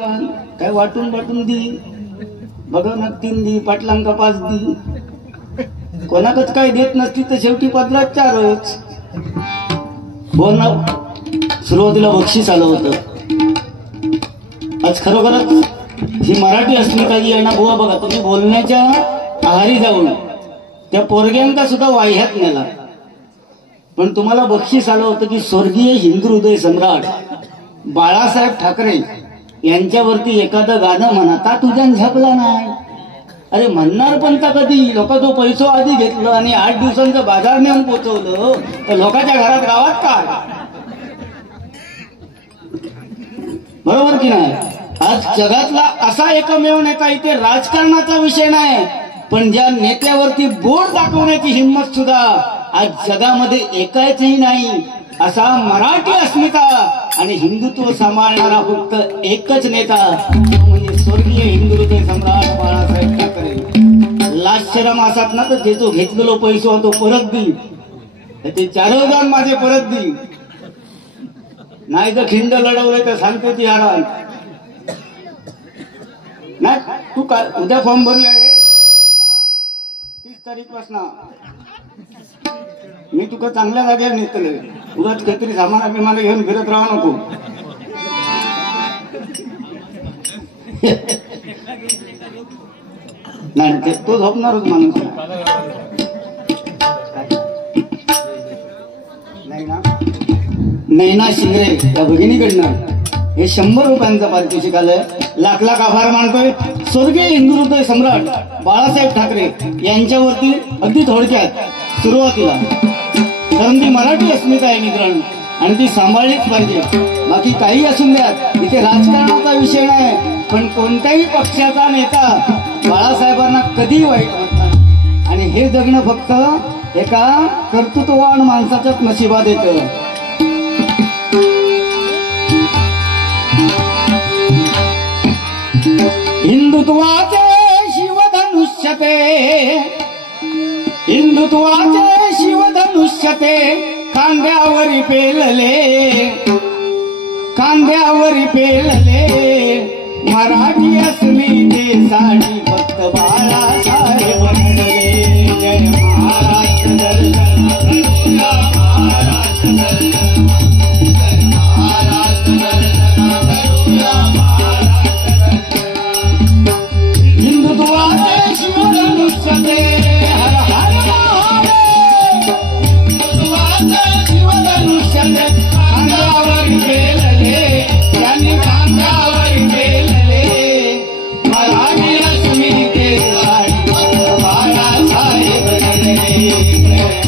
काय वाटून वाटून दी बघा ना 3 दी पाटलांका 5 दी कोणाकच काय देत नसती तर शेवटी पदरात 4च हो ना. सुरुवातीला बक्षीस आलं होतं. आज खरोखरच ही मराठी अस्मिता जी आहे ना बुवा बघा तुम्ही बोलण्याच्या आहारी जाऊन त्या पोरग्यांका सुद्धा वाह्यात नेला. पण तुम्हाला बक्षीस आलं होतं की स्वर्गीय हिंदू हृदय सम्राट बाळासाहेब ठाकरे यांच्यावरती एखादं गाणं म्हणता तुझ्यान झपला नाही. अरे म्हणणार पण तर कधी लोक तो पैसो आधी घेतलं आणि 8 दिवसांचं बाजार नेऊन पोचवलं तर लोकांच्या घरात गावात काय बरोबर की नाही. आज जगातला असा एकमेव नेता इथे राजकारणाचा विषय नाही पण ज्या नेत्यावरती बोट दाखवण्याची हिंमत सुद्धा आज जगामध्ये एकाचही नाही असा मराठी अस्मिता आणि हिंदुत्व सांभाळणारा फक्त एकच नेता म्हणजे स्वर्गीय हिंदू हृदय सम्राट बाळासाहेब ठाकरे. लास्ट मासात ना तर जो घेतलेलो पैसा तो परत दी ते 4,000 माझे परत दी नाही तर खिंड लढवलंय तर सांगते ती हाराल नाही. तू काय उद्या फॉर्म भरले 30 तारीखपासून मी तुका चांगल्या जागेवर नेतले उगाच काहीतरी सामान अभिमान घेऊन फिरत राहा नको. नाही तो झोपणारच माणूस नैना शिंगरे त्या भगिनीकडनं हे 100 रुपयांचं पारितोषिक आलंय. लाख लाख आभार मानतोय स्वर्गीय हिंदू हृदय सम्राट बाळासाहेब ठाकरे यांच्यावरती अगदी थोडक्यात सुरुवातीला कारण ती मराठी अस्मिता आहे मित्रांनो आणि ती सांभाळलीच पाहिजे. बाकी काही असून द्यात इथे राजकारणाचा विषय नाही पण कोणत्याही पक्षाचा नेता बाळासाहेबांना कधी वाईट वाटणार आणि हे जगणं फक्त एका कर्तृत्ववान माणसाच्याच नशिबात येतं. हिंदुत्वाचे शिवधनुष्य ते हिंदुत्वाचे शिवधनुष्य ते खांद्यावरी पेलले मराठी अस्मितेसाठी फक्त बाळासाहेब बनले. जय महाराष्ट्र दर्शना महाराष्ट्र दर्शना जय महाराष्ट्र दर्शना करूया महाराष्ट्र दर्शना. हिंदुत्वाचे शिवधनुष्य ते हर हर हिंदुत्वाचे शिवधनुष्य ते खांद्यावर पेलले त्यांनी खांद्यावर पेलले मराठी अस्मितेसाठी बाळासाहेब बनले.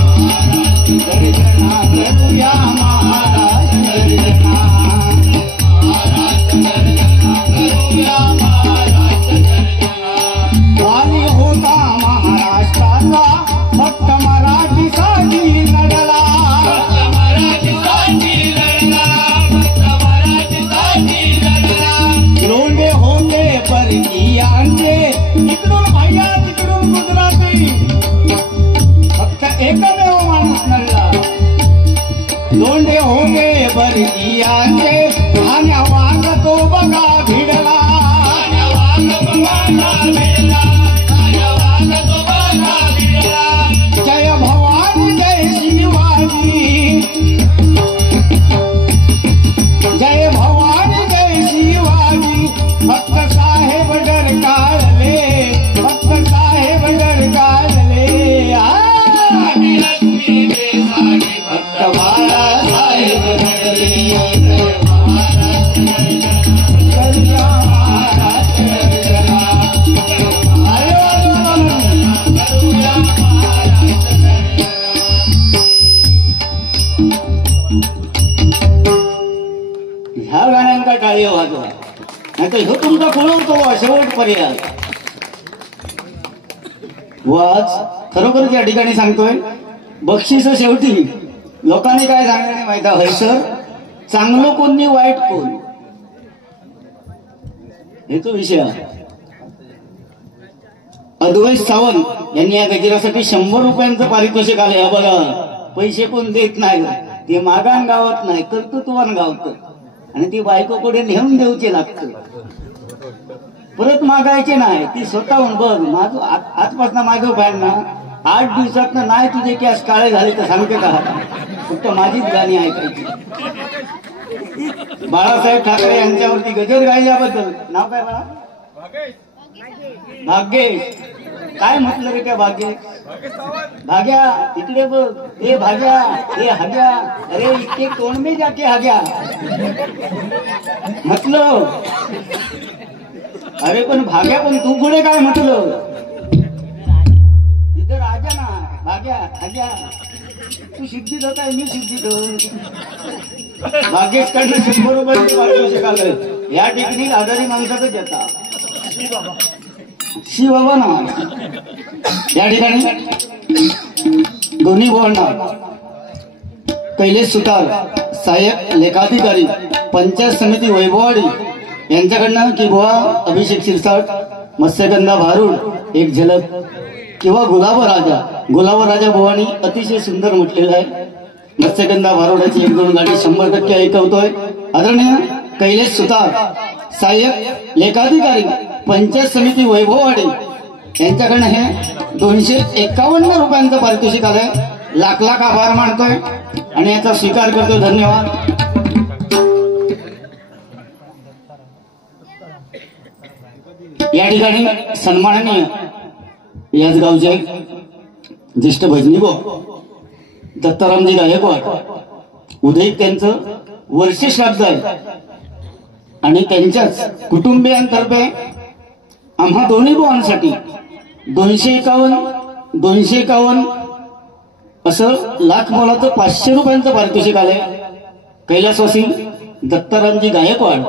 महाराष्ट्र दर्शना करूया महाराष्ट्र दर्शना महाराष्ट्र दर्शना करूया महाराष्ट्र दर्शना. वाली होता महाराष्ट्राचा फक्त मराठीसाठी लढला मराठीसाठी लढला फक्त मराठीसाठी लढला. लोंढे होते परकीयांचे इकडून भैया तिकडून गुजराती फक्त एकमेव माणूस नडला. लोंढे होते परकीयांचे आणि वाघ तो बघा भिडला जय भवानी जय शिवाजी जय भवानी जय शिवाजी फक्त साहेब डर काढले फक्त साहेब डर काढले. फक्त बाळासाहेब घडले. ह्या गाण्यांका टाळी वाजवा नाही तर ह्यो तुमचा कळवतो शेवट पर्याय. वाच खरोखर या ठिकाणी सांगतोय बक्षीस शेवटी लोकांनी काय सांगण्याने माहिती आहे सर चांगलं कोण वाईट कोण हे तो विषय आहे. अद्वैत सावंत यांनी या गजरासाठी 100 रुपयांचं पारितोषिक आले. बघा पैसे कोण देत नाही ते मागान गावात नाही कर्तृत्वान गावत आणि ती बायकोकडे नेऊन देऊचे लागते, परत मागायचे नाही. ती स्वतःहून बघ माझं आजपासून मागव फॅन ना 8 दिवसात नाही तुझे केस काळे झाले तर सांगते का, फक्त माझीच गाणी ऐकायची. बाळासाहेब ठाकरे यांच्यावरती गजर गायल्याबद्दल नाव काय बाळा? भाग्येश. काय म्हटलं रे काय भाग्येश? भाग्या इकडे बघ, हे भाग्या, हे हाग्या, अरे इतके कोण में जाके हाग्या म्हटलं. अरे पण भाग्या, पण तू पुढे काय म्हटलं? इथं राजा ना भाग्या हाग्या, तू सिद्धीत होता मी सिद्धीत हो. भाग्येश कडनं 100 रुपये पारितोषिक आलं. या ठिकाणी आजारी माणसातच येतात शिवबाबा ना. या ठिकाणी दोन्ही बोलना कैलेश सुतार सहाय्यक लेखाधिकारी पंचायत समिती वैभववाडी यांच्याकडनं की बुवा अभिषेक शिरसाट, मत्स्यगंधा भारूड, एक झलक किंवा गुलाब राजा बुवानी अतिशय सुंदर म्हटलेलं आहे. मत्स्यगंधा भारूडाची 1-2 गाडी 100% ऐकवतोय. आदरणीय कैलेश सुतार सहाय्यक लेखाधिकारी पंचायत समिती वैभववाडी यांच्याकडनं हे 251 रुपयांचं पारितोषिक आलंय. लाख लाख आभार मानतोय आणि याचा स्वीकार करतोय. धन्यवाद. या ठिकाणी सन्माननीय याच गावचे ज्येष्ठ भजनी गो दत्तारामजी गायकवाड उदय त्यांचं वर्ष श्राद्ध आहे आणि त्यांच्याच कुटुंबियांतर्फे आम्हा दोन्ही भावांसाठी 251 असं लाख मोलाचं 500 रुपयांचं पारितोषिक आलंय. कैलासवासी दत्तारामजी गायकवाड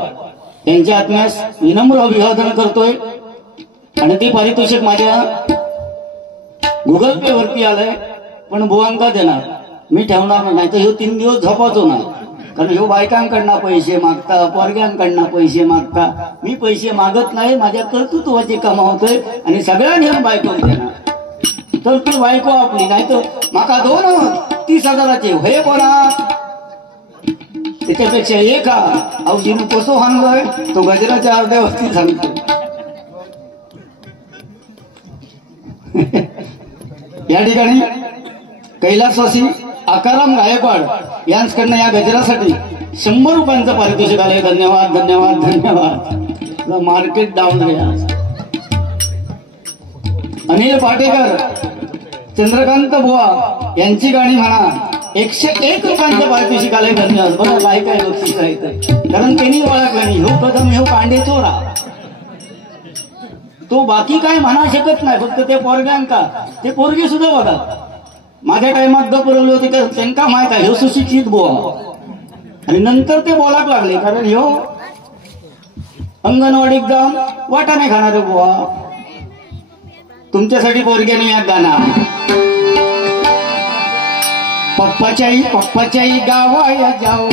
त्यांच्या आत्म्यास विनम्र अभिवादन करतोय आणि ते पारितोषिक माझ्या गुगल पे वरती आलंय. पण बुवांका देणार, मी ठेवणार नाही. तर ह्यो 3 दिवस झोपायचो नाही, कारण ह्यो बायकांकडनं पैसे मागता, पोरग्यांकडनं पैसे मागता. मी पैसे मागत नाही, माझ्या कर्तृत्वाचे कमावतोय आणि सगळ्यांनी बायको देणार. तर ती बायको आपली नाही तर माका 2-30,000चे भय बोला. त्याच्यापेक्षा एक अवजीनं कसो हाणलोय तो गजराच्या अर्ध्या वस्ती सांगतो. या ठिकाणी कैलासवासी आकाराम गायकवाड यांच्याकडनं या गजरासाठी 100 रुपयांचं पारितोषिक आलंय. धन्यवाद धन्यवाद धन्यवाद. मार्केट डाऊन रे. अनिल पाटेकर चंद्रकांत बुवा यांची गाणी म्हणा 101 रुपयांचं पारितोषिक आलंय. धन्यवाद. बघा काय काय बक्षीस आहे, कारण त्यांनी ओळखलं नाही. ह्यो प्रथम ह्यो कांडे चोरा, तो बाकी काय म्हणा शकत नाही, फक्त ते पोरग्यांका. ते पोरगे सुद्धा बघा माझ्या टायमात गपरवले होते, त्यांना माहित आहे ह्यो सुशिक्षित बुवा. आणि नंतर ते बोलाक लागले, कारण ह्यो अंगणवाडीत जाऊन वाटाणे खाणारे बुवा. तुमच्यासाठी पोरग्याने या गाणं पप्पाच्याही गावाया जाऊ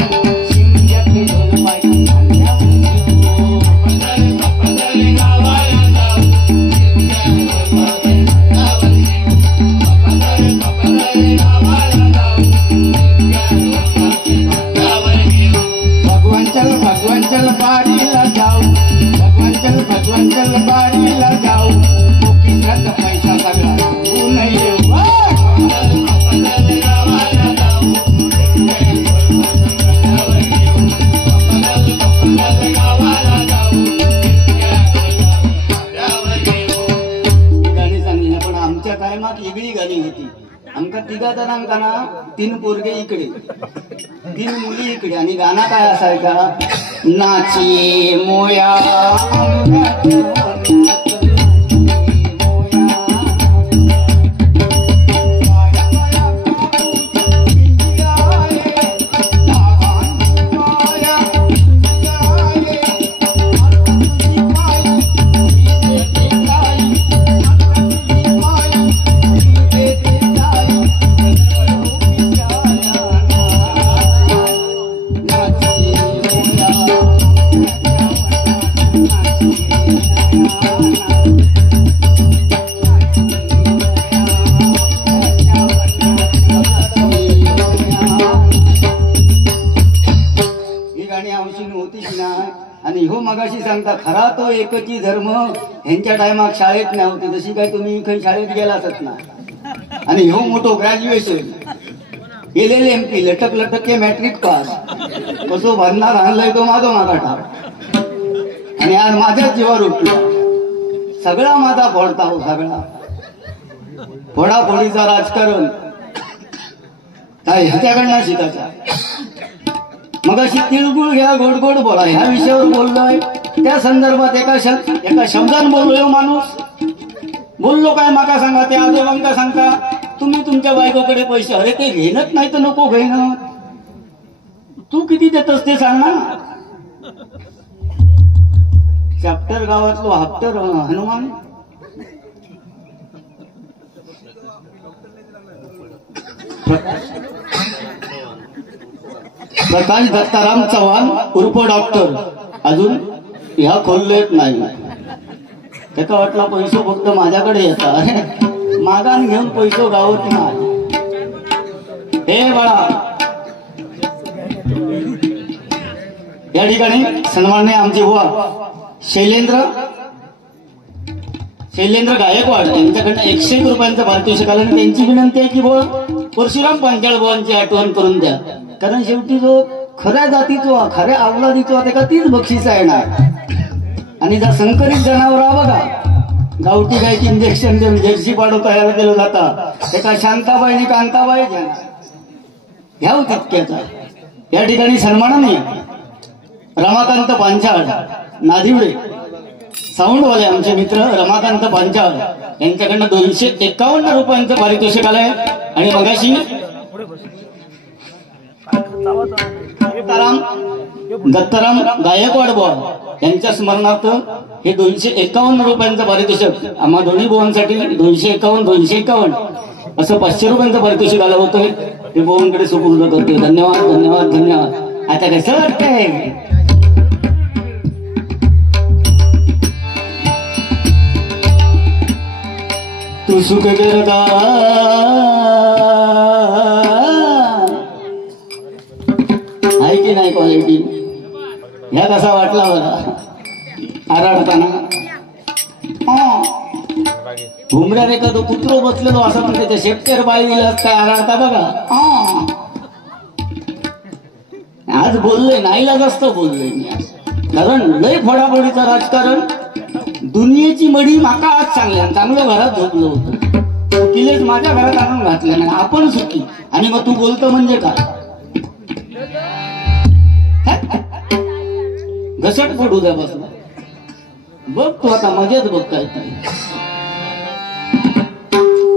भगवान चल बारीला जाऊ, भगवान चल बारीला जाऊ. पैसा सगळा नाही गाणी चांगली नाही, पण आमच्या टायमात वेगळी गाणी होती. आमका 3 जणांना 3 पोरगे इकडे 3 मुली इकडे आणि गाणं काय असायचा? नाची मोया तो एकची धर्म ह्यांच्या टायमात शाळेत नाही होती तशी काय तुम्ही काही शाळेत गेलातच ना आणि ह्यो मोठो ग्रॅज्युएशन केलेले MP लटक लटक मॅट्रिक पास कसो बांधणार आणलाय तो माझा मागाटा आणि आज माझ्याच जीवावर उठला सगळा माझा फोडता हो सगळा फोडाफोडीचा राजकारण काय ह्याच्याकडनं शिकायचा मग अशी तिळगुळ घ्या गोड गोड बोला ह्या विषयावर बोललोय त्या संदर्भात एका शब्दान बोललोय माणूस बोललो काय माका सांगा ते आजोबांका सांगता तुम्ही तुमच्या बायकोकडे पैसे अरे ते घेणच नाही तर नको घेणं तू किती देतस ते सांग ना चॅप्टर गावातलो हप्टर हनुमान प्रकाश दत्ताराम चव्हाण उर्फ डॉक्टर अजून ह्या खोललेत नाही त्याचा वाटला पैसो फक्त माझ्याकडे येतात अरे मागान घेऊन पैसो गावत नाही हे बाळा या ठिकाणी सन्माननीय आमचे बुवा शैलेंद्र गायकवाड यांच्याकडनं 101 रुपयांचं पारितोषिक आलं आणि त्यांची विनंती आहे की बुवा परशुराम पांचाळ बुवांची आठवण करून द्या कारण शेवटी जो खऱ्या जातीचो खऱ्या अवलादीचो त्याला तीच बक्षीस येणार आणि जर संकरित जनावर बघा गावठी गायची इंजेक्शन देऊन जर्सी पाडू तयार केलं जाता त्याचा शांताबाई आणि कांताबाई घ्याव तितक्याचा या ठिकाणी सन्मानाने रमाकांत पांचाळ नादिवडे साऊंडवाले आमचे मित्र रमाकांत पांचाळ यांच्याकडनं 251 रुपयांचं पारितोषिक आलंय आणि मगाशी दत्ताराम गायकवाड बुवा यांच्या स्मरणार्थ हे 251 रुपयांचं पारितोषिक आम्हा दोन्ही बुवांसाठी 251 असं 500 रुपयांचं पारितोषिक आलं होतं ते बुवांकडे सुपूर्द करते धन्यवाद धन्यवाद धन्यवाद आता कसं वाटतंय तू सुख करता आहे की नाही क्वालिटी ह्या कसा वाटला बघा आराडताना घुमऱ्याने का तो कुत्रो बसलेलो असं पण त्याच्या शेपटेर बाई दिला काय आराडता बघा आज बोललोय नाहीला जास्त बोललोय मी आज कारण लय फोडाफोडीचं राजकारण दुनियेची मडी माका आज चांगलं घरात झोपलं होतं तिलेच माझ्या घरात आणून घातलं नाही आपण सुखी आणि मग तू बोलतो म्हणजे काय घसट पडू द्या बसला बघ तू आता मजेत बघ काय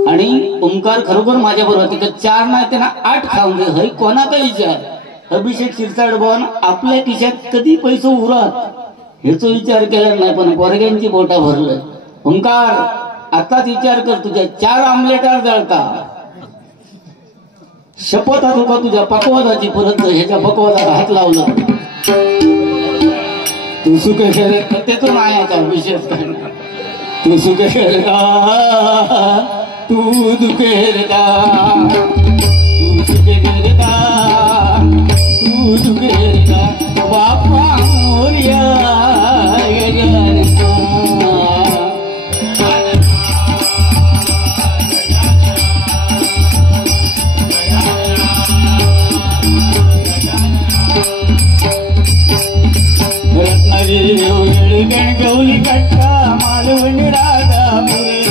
आणि ओंकार खरोखर माझ्या बरोबर तिथं 4 नाही त्यांना 8 खाऊन दे हई कोणाचा विचार अभिषेक शिरसाट बन आपल्या खिशात कधी पैसे उरत ह्याचा विचार केला नाही पण पोरग्यांची बोटा भरलं ओंकार आताच विचार कर तुझ्या 4 आमलेटार जळता शपथ हा तुका तुझ्या पकवादाची परत ह्याच्या पकवादात हात लावला तू सुख त्यातून आयाचा विशेष काय तू सुख तू दुखेरता तू सुखेरता तू दुखेरता बापा मोर्या गौली कट्टा मालवण राधापूर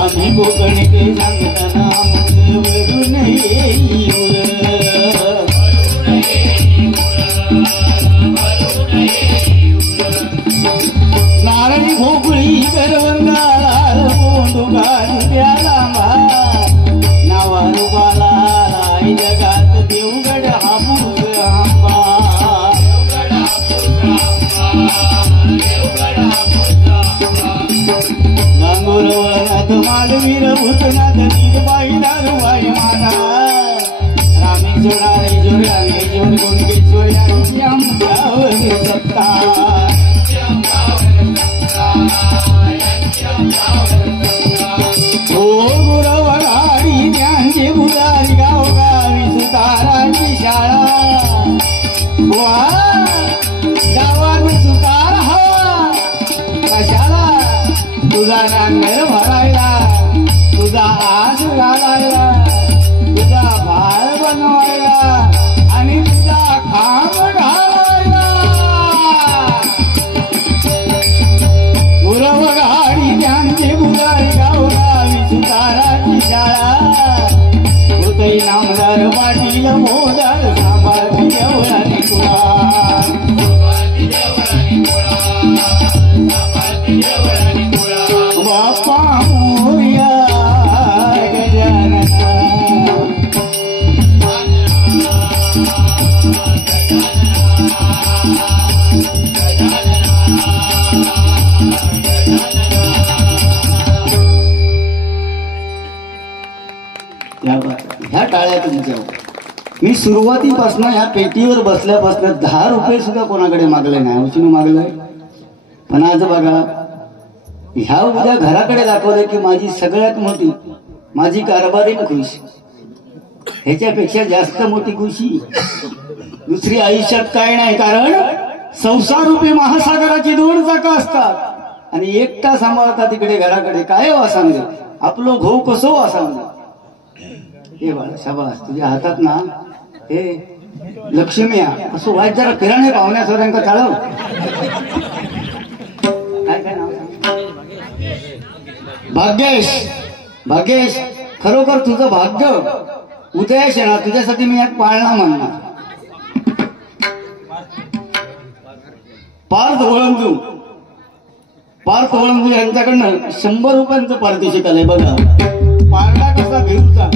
आम्ही कोकणी सांगताना वरून नारळी भोपळी करवंगाला लांबा नावा रुबाला राय जगात देवगड हापूस आंबा नांगोरवनाथ मालवीर भूतनाथ नीलबाई दारुबाई माता रामेश्वर रांगेश्वर गुंडेश्वर आमच्यावर सत्ता हो गुरवगाडी त्यांचे भुजारी गावगावी सुतारांची शाळा गावात सुतार हवा तुझा नांगर भरायला, तुझा आस घालायला, तुझा भाळ बनवायला आणि तुझा खांब घालायला. गुरव गाडी त्यांची बुलारी गावगावी सुताराची शाळा, होतई नामदार पाटील मोदार सांभाळती देवळानी कुळा. बाप्पा मोरया गजानना. ह्या टाळ्या तुमच्या. मी सुरुवातीपासून ह्या पेटीवर बसल्यापासून 10 रुपये सुद्धा कोणाकडे मागले नाही, उचलून मागलंय. पण आज बघा, ह्या उद्या घराकडे दाखवलं की माझी सगळ्यात मोठी माझी कारभारीन खुशी, ह्याच्यापेक्षा जास्त मोठी खुशी दुसरी आयुष्यात काय नाही. कारण संसार रूपी महासागराची 2 चाकं असतात आणि एकटा सांभाळता तिकडे घराकडे. काय वासांग आपलं घो कसं वासांग. हे बाळा शाबास, तुझ्या हातात ना हे लक्ष्मी असं वाईट जरा किराणे पाहुण्यासोऱ्यांका चालव. काय काय नाव? भाग्येश. भाग्येश, खरोखर तुझं भाग्य उदयश आहे ना, तुझ्यासाठी मी एक पाळणा म्हणणार. पार्थ वळंजू, पार्थ वळंजू यांच्याकडनं 100 रुपयांचं पारितोषिक आलंय. बघा पाळणा कसा भिरूचा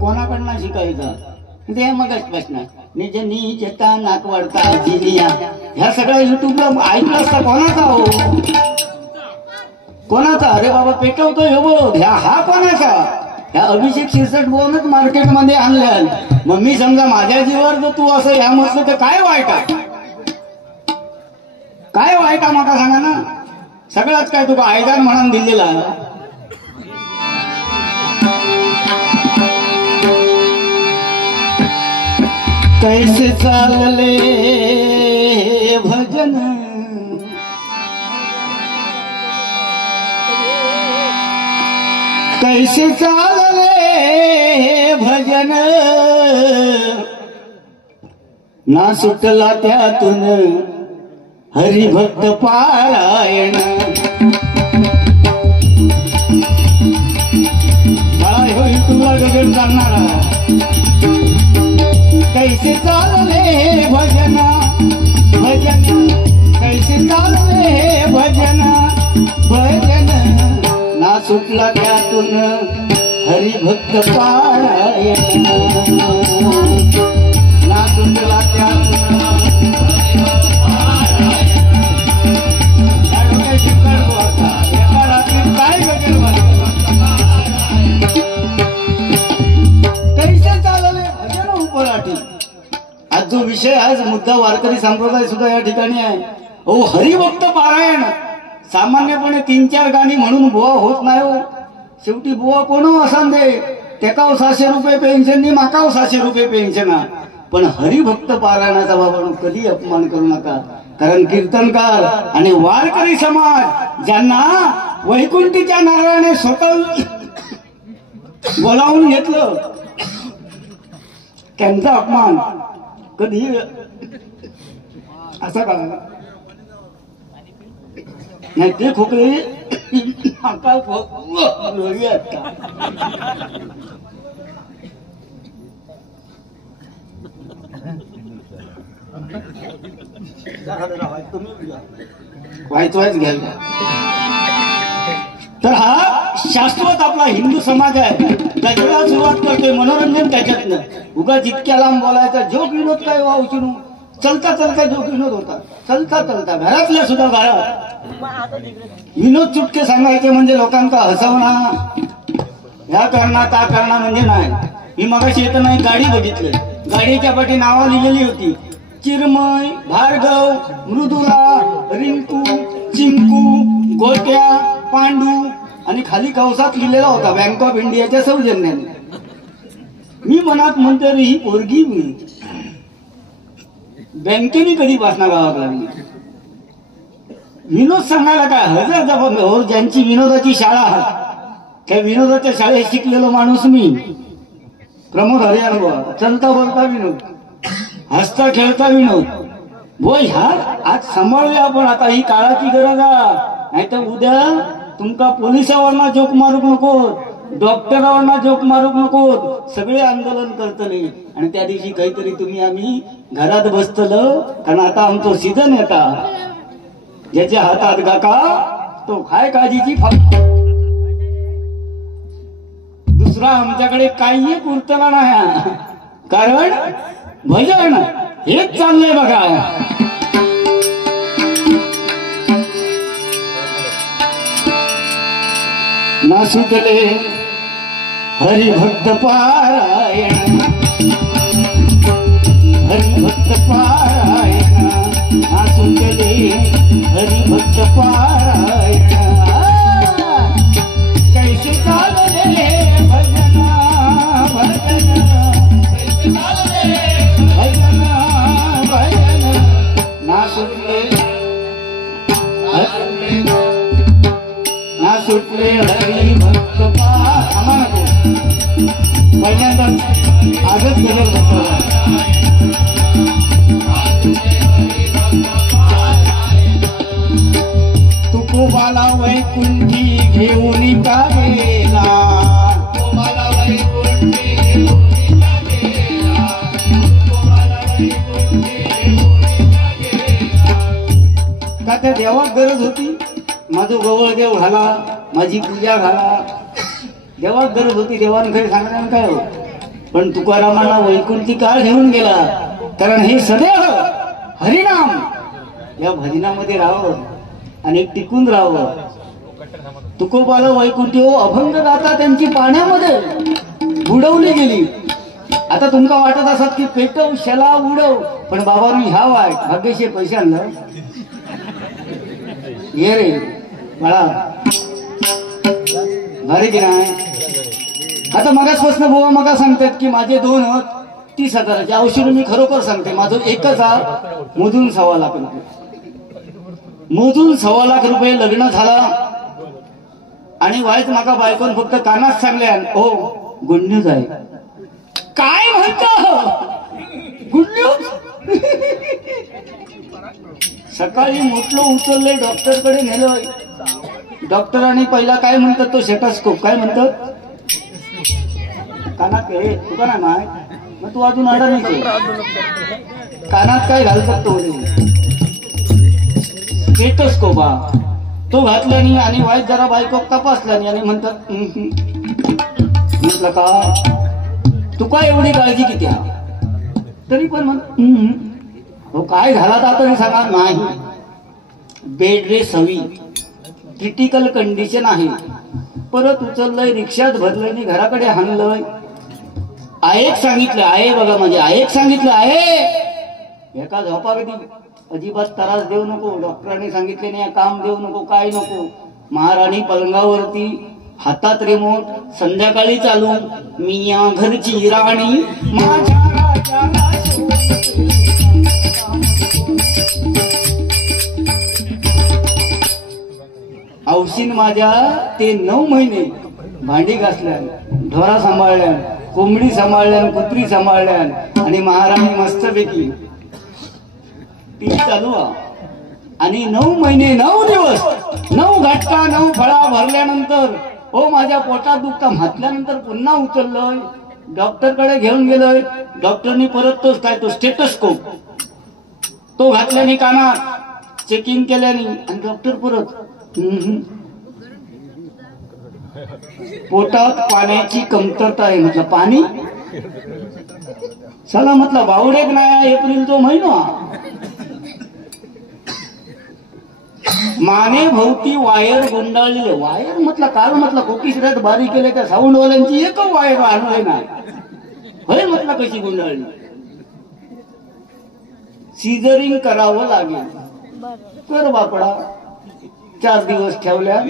कोणाकडनं शिकायचा ते मगच प्रश्न. निज नीचता नाकवडता जिनिया, ह्या सगळ्या युट्यूबला ऐकलं असता कोणाचा हो, कोणाचा? अरे बाबा पेटवतो हे बोल, हा कोणाचा? ह्या अभिषेक शिरसट बोलूनच मार्केटमध्ये आणल्या. मग मी समजा माझ्या जीवावर जर तू असं ह्या म्हटलं तर काय वाईट आहे? काय वाईट आहे मला सांगा ना. सगळंच काय तुका आयदान म्हणून दिलेला. कैसे चालले भजन, कैसे चालले भजन, ना सुटला त्यातून हरिभक्त पारायण. तुला गगन चालणारा. कैसे चालले भजन, भजन कैसे चालले भजन, भजन ना सुटला त्यातून हरिभक्त पारायण, ना सुटला त्यातून एका रात्री काय गगन कैसे चालले भजन उपराठी. आज जो विषय आज मुद्दा वारकरी संप्रदाय सुद्धा या ठिकाणी आहे. हो हरिभक्त पारायण. सामान्यपणे 3-4 गाणी म्हणून बुवा होत नाही हो. शेवटी बुवा कोण असां दे, त्याकाव 600 रुपये पेन्शन नी माकाव 600 रुपये पेन्शन. पण हरिभक्त पारायणाचा बाबा कधी अपमान करू नका. कारण कीर्तनकार आणि वारकरी समाज ज्यांना वैकुंठीच्या नारायणाने स्वतः बोलावून घेतलं, त्यांचा अपमान कधी असा का नाही. ते खोकले व्हायच घ्यायला. तर हा शाश्वत आपला हिंदू समाज आहे. त्याच्याला सुरुवात करतोय मनोरंजन त्याच्यातनं. उगा जितक्या लांब बोलायचा जोक विनोद काय वा उचलू. चलता चलता जोक विनोद होता. चलता चलता घरातल्या सुद्धा घरात विनोद चुटके सांगायचे म्हणजे लोकांचा हसवणं. ह्या करणा त्या करणा म्हणजे नाही. मी मगाशी येताना एक गाडी बघितली. गाडीच्या पाठी नावं लिहिलेली होती चिरमय, भार्गव, मृदुला, रिंकू, चिंकू, गोट्या, पांडू आणि खाली कंसात लिहिलेला होता बँक ऑफ इंडियाच्या सौजन्याने. मी मनात म्हणतो रे ही पोरगी मी बँकेने कधी बसणार गावात लागली. विनोद सांगायला काय हजार जबाब हो. ज्यांची विनोदाची शाळा, त्या विनोदाच्या शाळेत शिकलेलो माणूस मी, प्रमोद हरियाणवा. चलता बोलता विनोद, हसता खेळता विनोद. बोल ह्या आज सांभाळूया आपण. आता ही काळाची गरज आहे. नाही तर उद्या तुमका पोलिसावरना जोक मारूक नको, डॉक्टरांना जोक मारूक नको, सगळे आंदोलन करतले. आणि त्या दिवशी काहीतरी तुम्ही आम्ही घरात बसतलं. कारण आता आमचं सीझन येता. ज्याच्या हातात गाका तो काय काळजीची फक्त. दुसरा आमच्याकडे काही पुरतला नाही. कारण भजन हेच चाललंय बघा. ना सुटले हरिभक्त पारायण, हरिभक्त पारायण, ना सुटले हरिभक्त पारायण. कैसे चालले भजन भजन, कैसे चालले भजन भजन. ना सुटले ना सुटले हरिभक्त पारायण. पहिल्यांदा आजच गेलं तुकोबाला वैकुंठी घेऊन का गेला, तुकोबाला वैकुंठी घेऊन का गेला, तुकोबाला वैकुंठी घेऊन का गेला. का त्या देवाक गरज होती. माझं गवळ देव घाला, माझी पूजा घाला, देवाक गरज होती. देवान काही सांगण्यानं काय हो. पण तुकारामांना वैकुंठी काळ घेऊन गेला. कारण हे सदैव हरिनाम या भजनामध्ये राहावं आणि टिकून राहावं. तुकोबाला वैकुंठी हो अभंग गाता त्यांची पाण्यामध्ये बुडवली गेली. आता तुमका वाटत असत की पेटव शेला उडव, पण बाबांनी ह्या वाय भाग्यशे पैसे आणलं. ये रे बाळा, भारी की नाही. आता मगाचपासून बुवा मगा सांगतात की माझे 2 हत 30,000चे औषध. मी खरोखर सांगते माझं एकच आहे, मोजून 1.25 लाख रुपये. मोजून 1.25 लाख रुपये लग्न झाला. आणि वाईट माका बायकोन फक्त कानात सांगले हो गुड न्यूज आहे. काय म्हणतो गुड न्यूज. सकाळी म्हटलं उचलले डॉक्टरकडे नेलं. डॉक्टरांनी पहिला काय म्हणतात तो स्टेथोस्कोप. काय म्हणतात कानात हे तुका नाही माहित. मग तू अजून आडा नाही कानात काय घालतात तो स्टेथोस्कोप. तो घातल्यानी आणि वाईट जरा बायको तपासल्यानी आणि म्हणतात म्हटलं का तुका एवढी काळजी किती हा. तरी पण म्हण हो काय झाला तर आता सांगा. नाही बेड रेस हवी, क्रिटिकल कंडिशन आहे. परत उचललंय, रिक्षात भरलंय आणि घराकडे हाणलंय. आयेक सांगितलं आहे बघा, म्हणजे आयेक सांगितलं आहे एका झोपावेदी अजिबात त्रास देऊ नको. डॉक्टरांनी सांगितले नाही काम देऊ नको, काय नको. महाराणी पलंगावरती, हातात रिमोट, संध्याकाळी चालू मी या घरची राणी माझ्या राजाला. औशीन माझ्या ते 9 महिने भांडी घासल्या, ढोरा सांभाळल्या, कोंबडी सांभाळल्या, कुत्री सांभाळल्या. आणि महाराणी मस्तपैकी ती चालू. आणि 9 महिने 9 दिवस 9 घटका 9 फळा भरल्यानंतर हो माझ्या पोटात दुखता म्हटल्यानंतर पुन्हा उचललोय, डॉक्टरकडे घेऊन गेलोय. डॉक्टरनी परत तोच काय तो स्टेथोस्कोप तो घातल्याने कानात, चेकिंग केल्याने. आणि डॉक्टर परत पोटात पाण्याची कमतरता आहे. म्हटलं पाणी चला म्हटलं बावडेक नाही. एप्रिल तो महिना माने भोवती वायर गुंडाळलेले. वायर म्हटलं काल म्हटलं कोकिसऱ्यात बारीक केले त्या साऊंडवाल्यांची एक वायर आणलोय ना. होय म्हटलं कशी गुंडाळली. सीझरिंग करावं लागेल. कर बापडा. 4 दिवस ठेवल्या.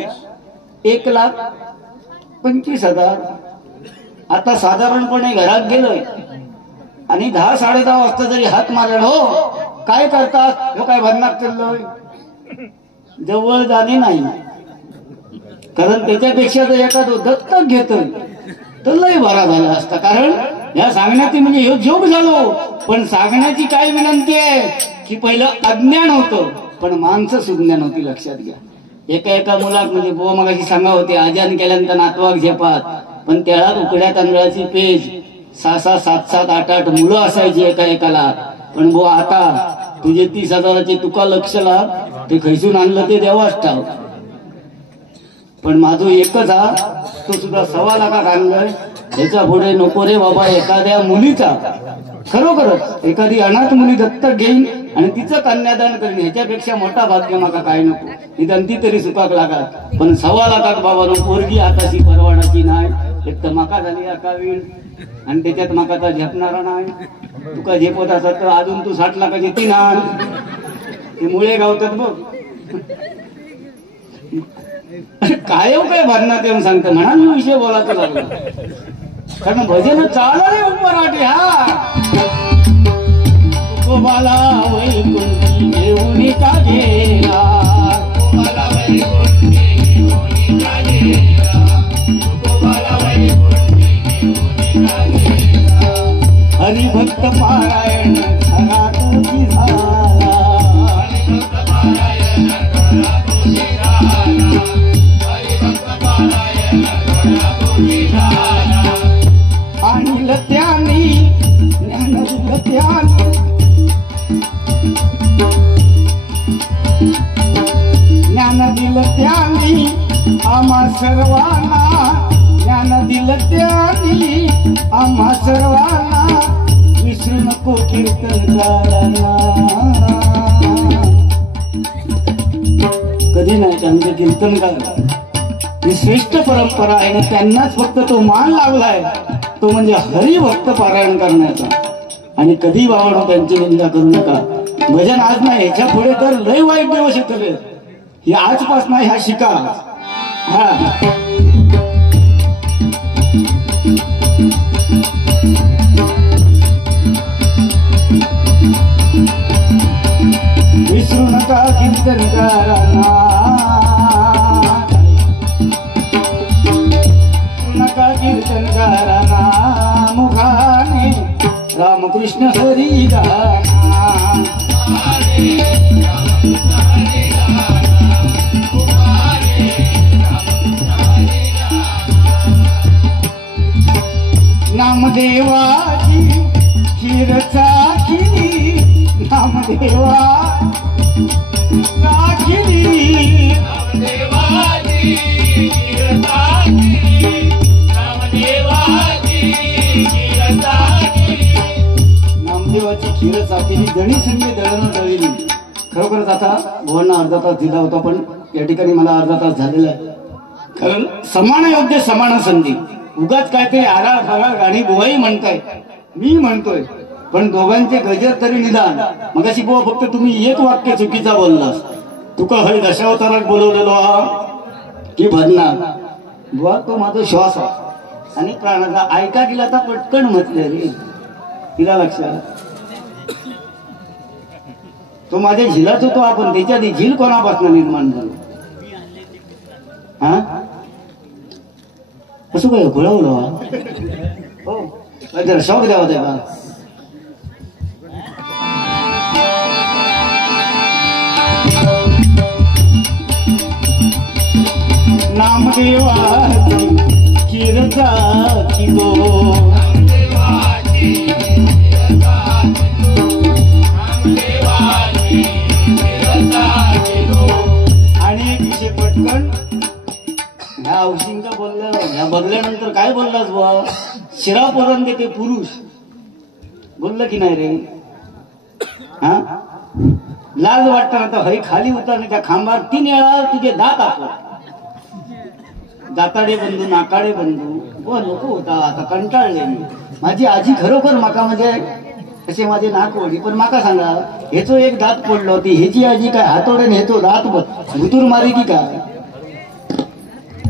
1,25,000. आता साधारणपणे घरात गेलोय आणि 10-10:30 वाजता जरी हात मारला हो काय करतात हो काय भन्नाट चाललोय. जवळ जाणे नाही, कारण त्याच्यापेक्षा जर एखादं दत्तक घेतोय तर लय बरा झाला असता. कारण या सांगण्याची म्हणजे हे जोग झालो, पण सांगण्याची काय विनंती आहे की पहिलं अज्ञान होतं पण माणसं सुज्ञान होती. लक्षात घ्या. एका मुलात म्हणजे बुवा मगाशी सांगा होते आजान केल्यानंतर नातवाक झेपात, पण त्याला उकड्या तांदळाची पेज 6-6, 7-7, 8-8 मुलं असायची एकाला. पण बुवा आता तुझे 30,000चे तुका लक्ष लाग, ते खैसून आणलं ते देवाच ठाव. पण माझं एकच हा, तो सुद्धा 1.25 लाखात आणलाय. ह्याच्या पुढे नको रे बाबा. एखाद्या मुलीचा खरोखरच एखादी अनाथ मुली दत्तक घेईन आणि तिचं कन्यादान करीन, ह्याच्यापेक्षा मोठा भाग्य माका काय नको. निदान ती तरी सुखाक लागात. पण 1.25 लाखात बाबा पोरगी आताची परवाडाची नाही. एक तर माका झाली अकावीण आणि त्याच्यात माका तर झेपणारा नाही. तुका झेपत असत तर अजून तू 60 लाखाची 3 आण. ते मुळे गावतात बघ. काय भरणार येऊन सांगतं म्हणा मी विषय बोलायचा लागला. कारण भजन चालू रे मराठी. तुकोबाला वैकुंठी घेऊन का गेला, तुकोबाला वैकुंठी घेऊन का गेला, तुकोबाला वैकुंठी घेऊन का गेला. हरिभक्त पारायण खरा तुझी झाला, हरिभक्त पारायण खरा तुझी झाला, हरिभक्त पारायण खरा तुझी झाला. आणि लत्यानी ज्ञान लत्यानी ज्ञान दिलं त्यानी आम्हा सर्वांना, ज्ञान दिलं त्यानी आम्हा सर्वांना. विसरू नको कीर्तनकारांना. कधी नाही त्यांचे कीर्तनकार ही श्रेष्ठ परंपरा आहे आणि त्यांनाच फक्त तो मान लागलाय तो म्हणजे हरिभक्त पारायण करण्याचा. आणि कधी बाबांनो त्यांची निंदा करू नका. भजन आज नाही, ह्याच्या पुढे तर लय वाईट दिवस येतले. हे आजपासून ह्या शिका. विसरू नका कीर्तनकारांना, नका कीर्तनकारांना. मुखाने रामकृष्ण हरी गाना, नामदेवाची खीर चाखिली, नामदेवा चाखिली, नामदेवाची खीर चाखिली, नामदेवाची खीर चाखिली. नामदेवाची खीर चाखिली, दणी संगे दळणं दळली. खरोखरच आता भुवनांना अर्धा तास दिला होता, पण या ठिकाणी मला अर्धा तास झालेला आहे. कारण समान योग्य समान संधी. उगाच काहीतरी आराळ फाराळ गाणी बुवाई म्हणताय, मी म्हणतोय, पण दोघांचे गजर तरी निदान. मगाशी बुवा फक्त तुम्ही एक वाक्य चुकीचा बोललास. तुका हरी दशावतारात बोलवलेलो हा की भजनात. बुवा तो माझा श्वास आहे आणि प्राणाचा. ऐका गेला तर पटकन म्हटले रे तिला लक्षात. तो माझ्या झिलाच होतो. आपण त्याच्या आधी झील कोणापासून निर्माण झालो. हा कसं काय खुळवलं हो. जरा शौक द्यावा त्या का. नामदेवाची खीर चाखी गो, नामदेवाची खीर चाखी गो, नामदेवाची खीर चाखी गो. आणि एक विषय पटकन ह्या औषधींचा बोललेला. ह्या बोलल्यानंतर काय बोललास बुवा. शिरापुरण देते पुरुष बोललं की नाही रे. हा लाज वाटतं आता हई खाली उतरणे त्या खांबावर 3 वेळा तुझे दात आपला. दाताडे बंधू नाकाडे बंधू व नको होता. आता कंटाळले मी. माझी आजी खरोखर माका म्हणजे असे माझे नाक ओढी. पण माका सांगा हेचो एक दात पडलो होती. ह्याची आजी काय हातोड्याने हेचो दात भुतूर मारी की काय.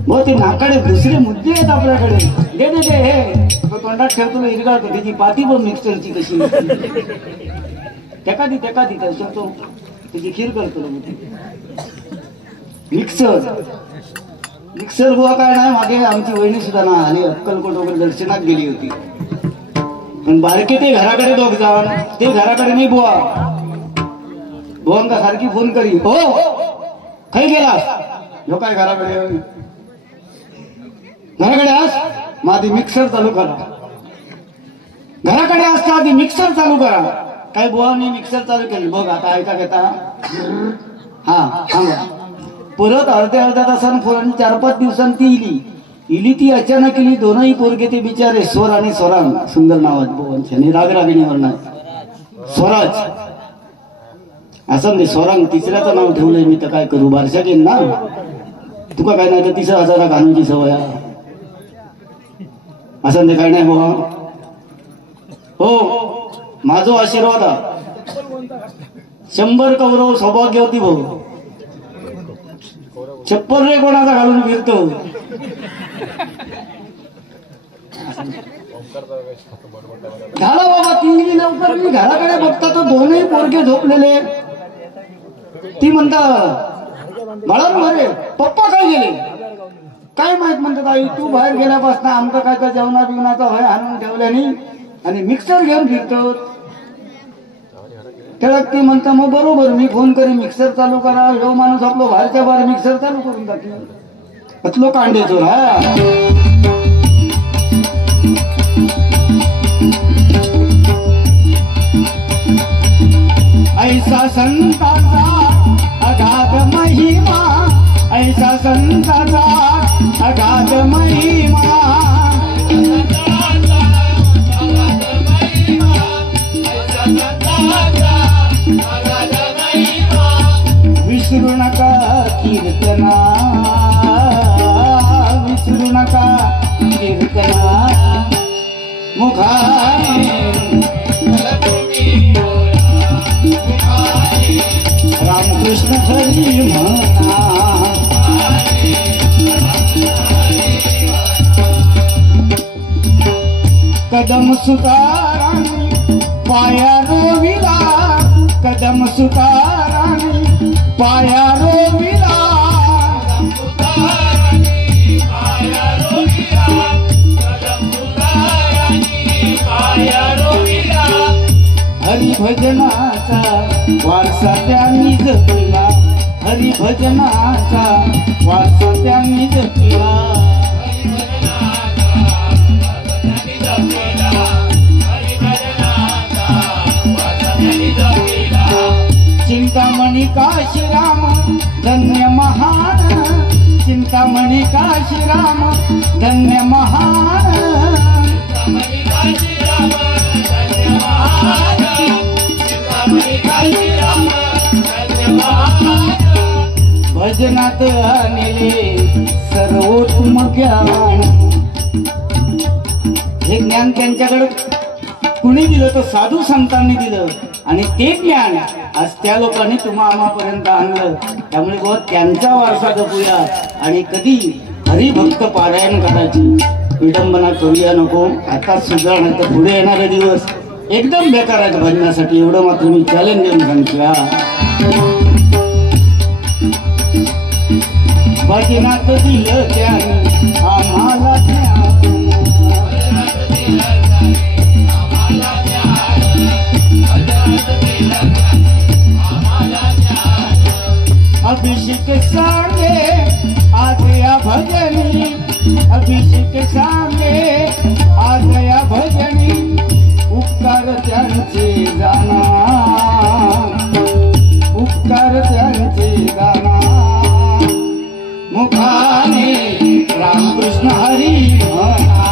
व ते नाकाडे दुसरे मुद्दे आहेत आपल्याकडे. दे दे दे हे तो तोंडात ठेवतो इरगाळतो. त्याची पाती पण मिक्सरची कशी त्याका दी त्याच्यावर तो त्याची खीर करतो. मिक्सर बुवा काय नाही, मागे आमची वहिनी सुद्धा ना आली, अक्कलकोट वगैरे दर्शनात गेली होती. पण बारके ते घराकडे दोघ जाण, ते घराकडे नाही बुवा. बुवांका सारखी फोन करी, हो खाई गेलास, ह्यो काय घराकडे आस, मग आधी मिक्सर चालू करा. घराकडे असता आधी मिक्सर चालू करा. काय बुवा मी मिक्सर चालू केली, बघ आता ऐका घेता. हा सांगा. परत अर्ध्या तासानं फोन 4-5 दिवसांनी ती इली ती अचानक इली. दोनही पोरगे ते बिचारे स्वर आणि स्वरांग, सुंदर नावात बुवांचे आणि रागरागिणीवर नाही स्वराज असं नाही स्वरांग. तिसऱ्याचं नाव ठेवलंय मी, तर काय करू, बारशा घेईन ना. तुका काय नाही तर 30,000 घालूची सवय असं ते काय नाही बुवा. हो माझो आशीर्वाद 100 कौरव सौभाग्य होती भाऊ. चप्पल रे कोणाचा घालून फिरतो. झाला बाबा 3 लवकर. मी घराकडे बघता तो दोनही पोरगे झोपलेले. ती म्हणता बाळा बरे पप्पा काय गेले काय माहित. म्हणतात आई तू बाहेर गेल्यापासून आमचं काय काय जेवणा बिवणाचा होय आणून ठेवल्याने आणि मिक्सर घेऊन फिरतो. तेवढ्यात ती म्हणता मग बरोबर मी फोन करी मिक्सर चालू करा. ह्यो माणूस आपलं बाहेरच्या बाहेर मिक्सर चालू करून टाकले. अतलो कांडे चोर. हा ऐसा संताचा अगाध महिमा, ऐसा संताचा अगाध महिमा. विसरू नका कीर्तना, विसरू नका कीर्तना. मुखाने रामकृष्ण हरी म्हणा. कदम सुताराणी पाया रोविला, कदम सुताराणी पाया रोविला. हरिभजनाचा वारसा त्यांनी जपला, हरिभजनाचा वारसा त्यांनी जपला. चिंतामणी काशीराम धन्य महान, चिंतामणी काशीराम धन्य महान. भजनात आणले सर्वोत्तम ज्ञान. हे ज्ञान त्यांच्याकडे कुणी दिलं तर साधू संतांनी दिलं आणि ते ज्ञान आज त्या लोकांनी तुम्हा आम्हापर्यंत आणलं. त्यामुळे बुवा त्यांचा वारसा जपूया आणि कधी हरिभक्त पारायण करायची विडंबना करूया नको. आता सुद्धा नाही तर पुढे येणारे दिवस एकदम बेकार आहेत भजनासाठी. एवढं मात्र मी चॅलेंज देऊन सांगतो. भजनात दिलं त्याने आम्हाला अभिषेक सांगे आज या भजनी, अभिषेक सांगे आज या भजनी. उपकार त्यांचे जाना, उपकार त्यांचे जाना. मुखाने रामकृष्ण हरी म्हणा.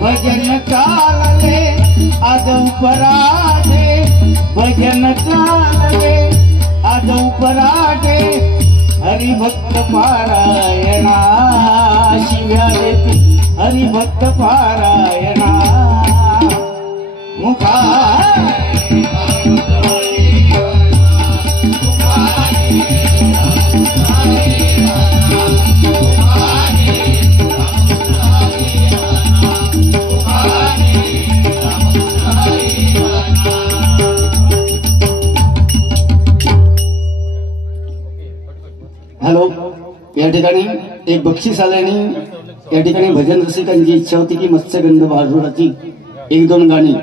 भजन चालले आज उपराजे, भजन चालले आज उपराजे. हरिभक्त पारायणा शिव्या देती, हरिभक्त पारायणा. मुखा या ठिकाणी एक बक्षीस आल्याने या ठिकाणी भजन रसिकांची इच्छा होती की मत्स्यगंध बहादुराची 1-2 गाणी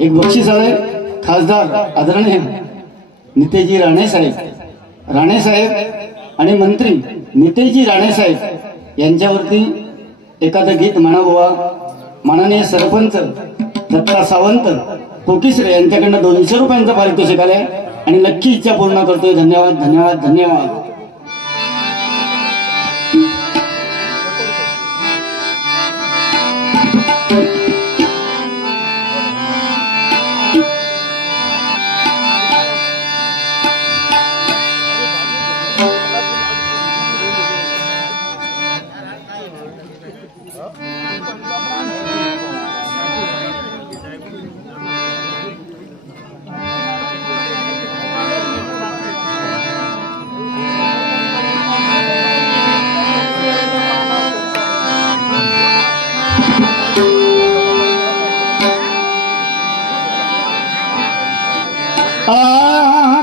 एक बक्षीस आले खासदार आदरणीय नितेशजी राणे साहेब आणि मंत्री नितेशजी राणे साहेब यांच्यावरती एखादं गीत म्हणावं माननीय सरपंच दत्ता सावंत कोकिसरे यांच्याकडनं 200 रुपयांचं पारितोषिक आलंय आणि नक्की इच्छा पूर्ण करतोय. धन्यवाद धन्यवाद धन्यवाद.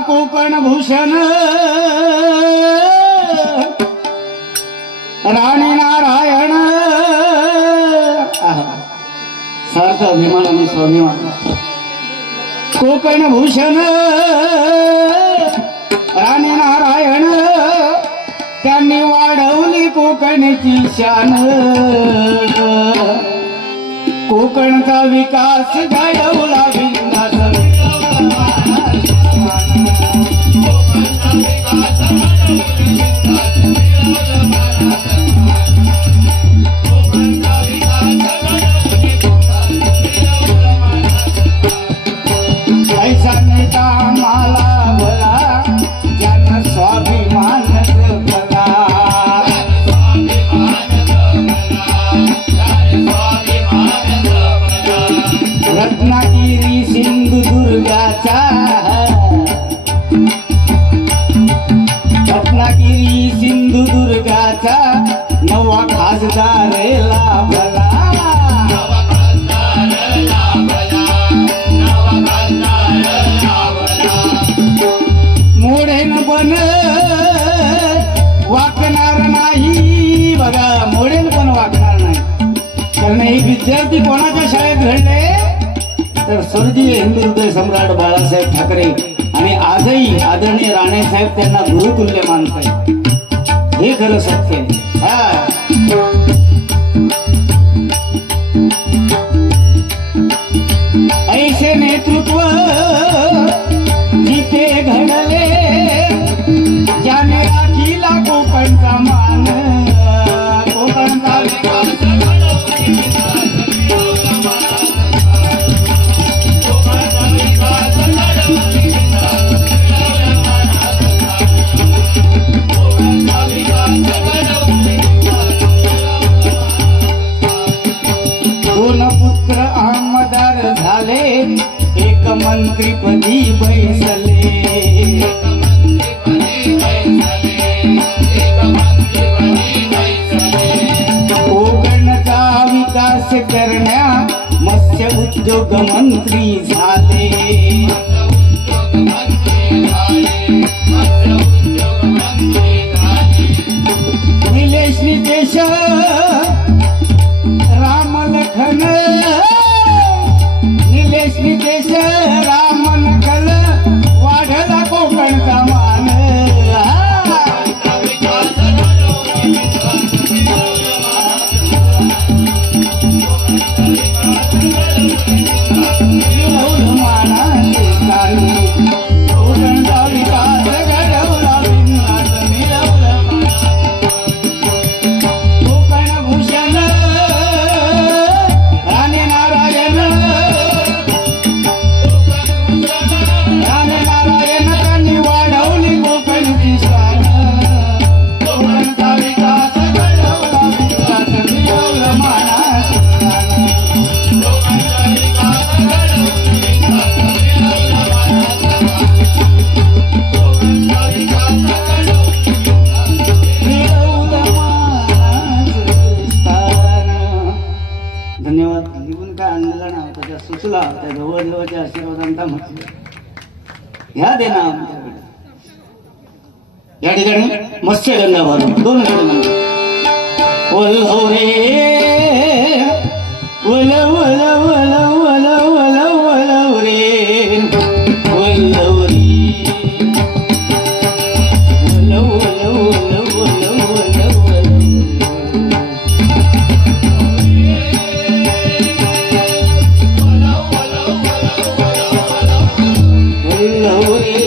कोकण भूषण राणी नारायण सार्थ अभिमान आणि स्वाभिमान. कोकण भूषण राणी नारायण त्यांनी वाढवली कोकणची शान. कोकणचा विकास घडवला बिंदास ऐसा नेता मला भला ज्यानं स्वाभिमान जपला. रत्नागिरी सिंधुदुर्गाचा नवा खासदार लाभला. मोडेन पण वाकणार नाही बघा, मोडेन पण वाकणार नाही. कारण हे विद्यार्थी कोणाच्या शाळेत घडले तर स्वर्गीय हिंदू हृदय सम्राट बाळासाहेब ठाकरे आणि आजही आदरणीय राणे साहेब त्यांना गुरुतुल्य मानतात. हे खरं सत्य आहे. ऐसे नेतृत्व जिथे घडले ज्याने राखीला कोकणचा मान. कोकणचा विकास पुत्र आमदार झाले एक मंत्रीपदी बैसले. कोकणचा विकास करण्या मत्स्य उद्योग मंत्री झाले. निलेश नितेश राम लखन निलेश नितेश राम नकल वाढला कोकणचा मान. कोकणचा विकास घडवला बिंदास मिळवला. कोकण भूषण राणे नारायण त्यांनी वाढवली कोकणची शान. कोकणचा विकास घडवला बिंदास मिळवला मानास. धन्यवाद. लिहून काय आणलेलं ना त्याच्या सुचला त्या जवळजवळच्या आशीर्वादांचा म्हटलं ह्या दे ना आमच्याकडे. या ठिकाणी मत्स्यगंधा भरून दोन गंध वल्लव रे वल्लव वल्लव वल्लव वल्लव वल्लव वल्लव रे वल्लव रे वल्लव वल्लव वल्लव वल्लव वल्लव वल्लव रे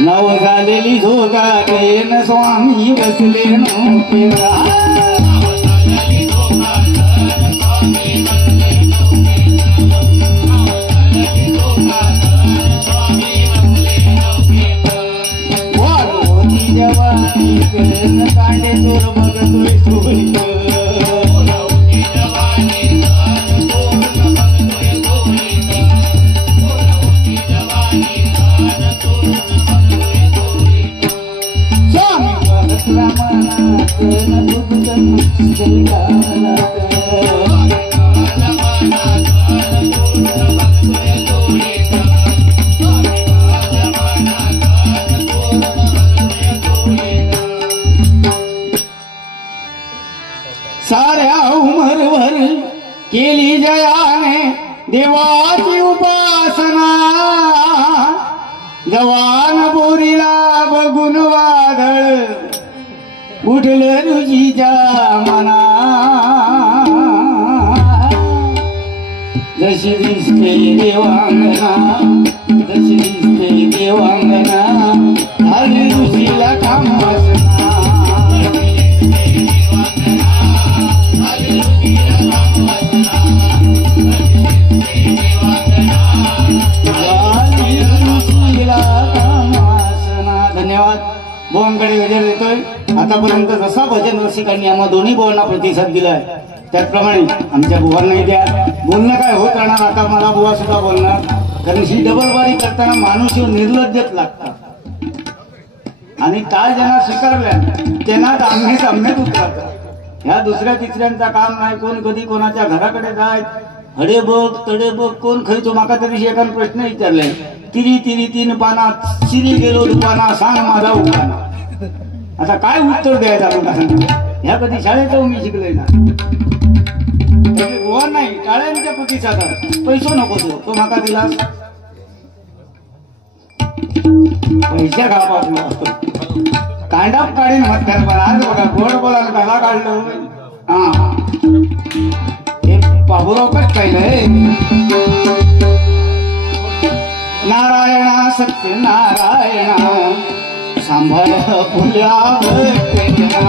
नव झालेली झोगाटेन स्वामी बसले नौकेला वाढवती जवानी करण कांडे चोर बघतोय सोडीत साऱ्या उमरभर केली जयाने देवाची उपासना जवान बोरीला बघून वादळ उठलं रुजीच्या मना जशी दिसते देवांगना जशी दिसते देवांगना झाली ऋषीला काम वासना धन्यवाद. बुवांकडे गजर देतोय. आतापर्यंत जसा भजन रसिकांनी आम्हा दोन्ही बुवांना प्रतिसाद दिलाय त्याचप्रमाणे आमच्या बुवांनाही द्या. बोलणं काय होत राहणार. आता मला बुवा सुद्धा बोलणार कारण ही डबलबारी करताना माणूस निर्लज्जच लागतात आणि टाळ ज्यांना स्वीकारल्या त्यांना आम्ही सामन्यात उतरतात. ह्या दुसऱ्या तिसऱ्यांचा काम नाही. कोण कधी कोणाच्या घराकडे जाय हडे बघ तडे बघ कोण खायचो. माका तरी एकाने प्रश्न विचारले तिरी तिरी तीन पाना चिरी गेलो दुकाना सांग माझा उखाना. आता काय उत्तर द्यायचं मला ह्या कधी शाळेत मी शिकलोय ना. गोवा नाही टाळ्यांच्या प्रतिसादात पैसो नको तो माका दिला पैशा घापासला कांडाप काढीन म्हणतात. पण आज बघा गोड बोलायला कला काढलं. हा हे बाबूरावच पाहिलंय. नारायणा सत्य नारायणा सांभाळ फुल्या भटना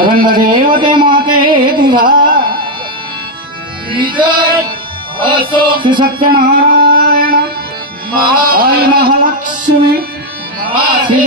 रंगदेवते माते तुझा श्री सत्यनारायण आई महालक्ष्मी श्री